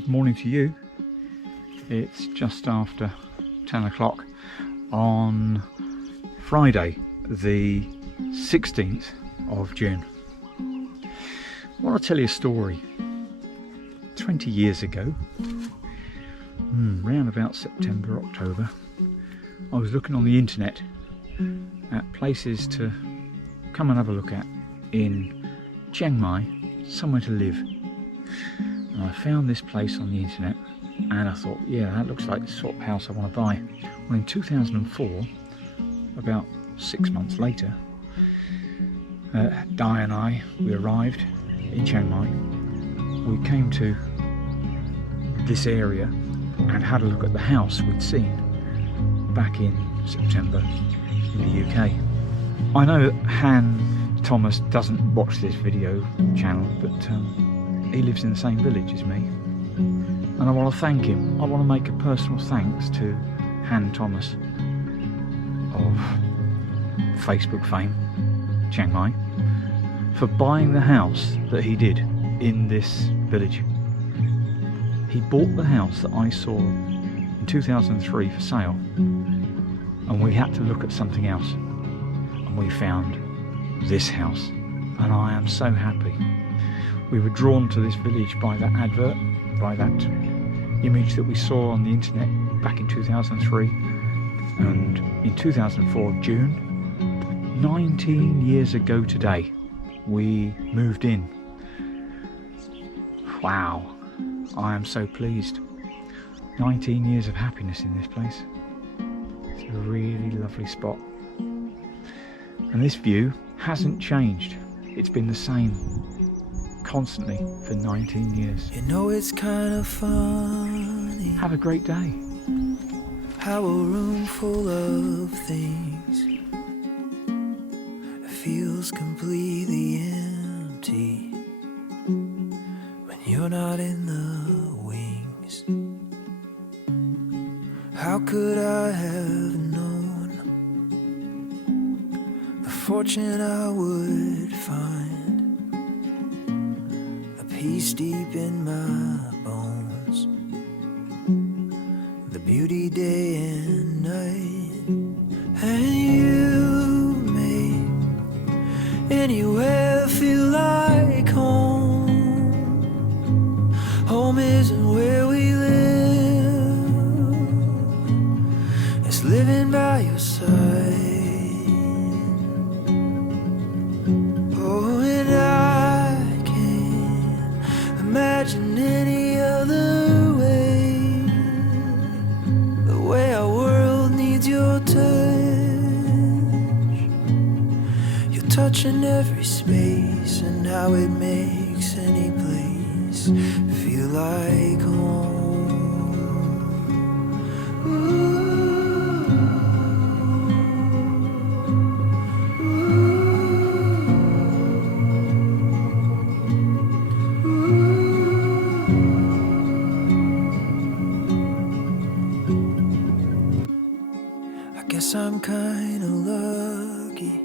Good morning to you. It's just after 10 o'clock on Friday the 16th of June. I want to tell you a story. 20 years ago, round about September, October, I was looking on the internet at places to come and have a look at in Chiang Mai, somewhere to live. And I found this place on the internet and I thought, yeah, that looks like the sort of house I want to buy. Well, in 2004, about 6 months later, Di and I, we arrived in Chiang Mai. We came to this area and had a look at the house we'd seen back in September in the UK. I know Han Thomas doesn't watch this video channel, but he lives in the same village as me, and I want to thank him. I want to make a personal thanks to Han Thomas of Facebook fame, Chiang Mai, for buying the house that he did in this village. He bought the house that I saw in 2003 for sale, and we had to look at something else, and we found this house, and I am so happy. We were drawn to this village by that advert, by that image that we saw on the internet back in 2003, and in 2004 June, 19 years ago today, we moved in. Wow, I am so pleased. 19 years of happiness in this place. It's a really lovely spot. And this view hasn't changed. It's been the same constantly for 19 years. You know, it's kind of funny. Have a great day. How a room full of things feels completely empty when you're not in the wings. How could I have known the fortune I would find, a peace deep in my bones, the beauty day and night, and you make anywhere feel like home. Home isn't where we live, it's living by your side. Oh, and I can't imagine any other way, the way our world needs your touch. You're touching every space, and how it makes any place feel like home. I guess I'm kinda lucky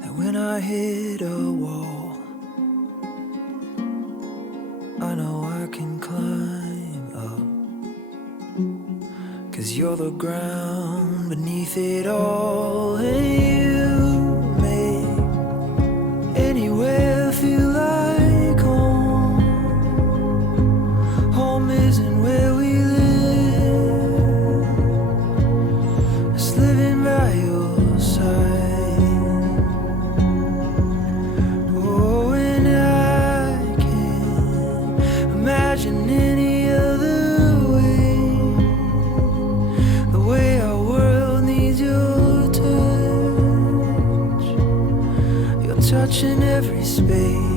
that when I hit a wall, I know I can climb up, 'cause you're the ground beneath it all, and you make anywhere feel like home. Home isn't where we live, it's living by your side. Oh, and I can't imagine any other way, the way our world needs your touch. You're touching every space,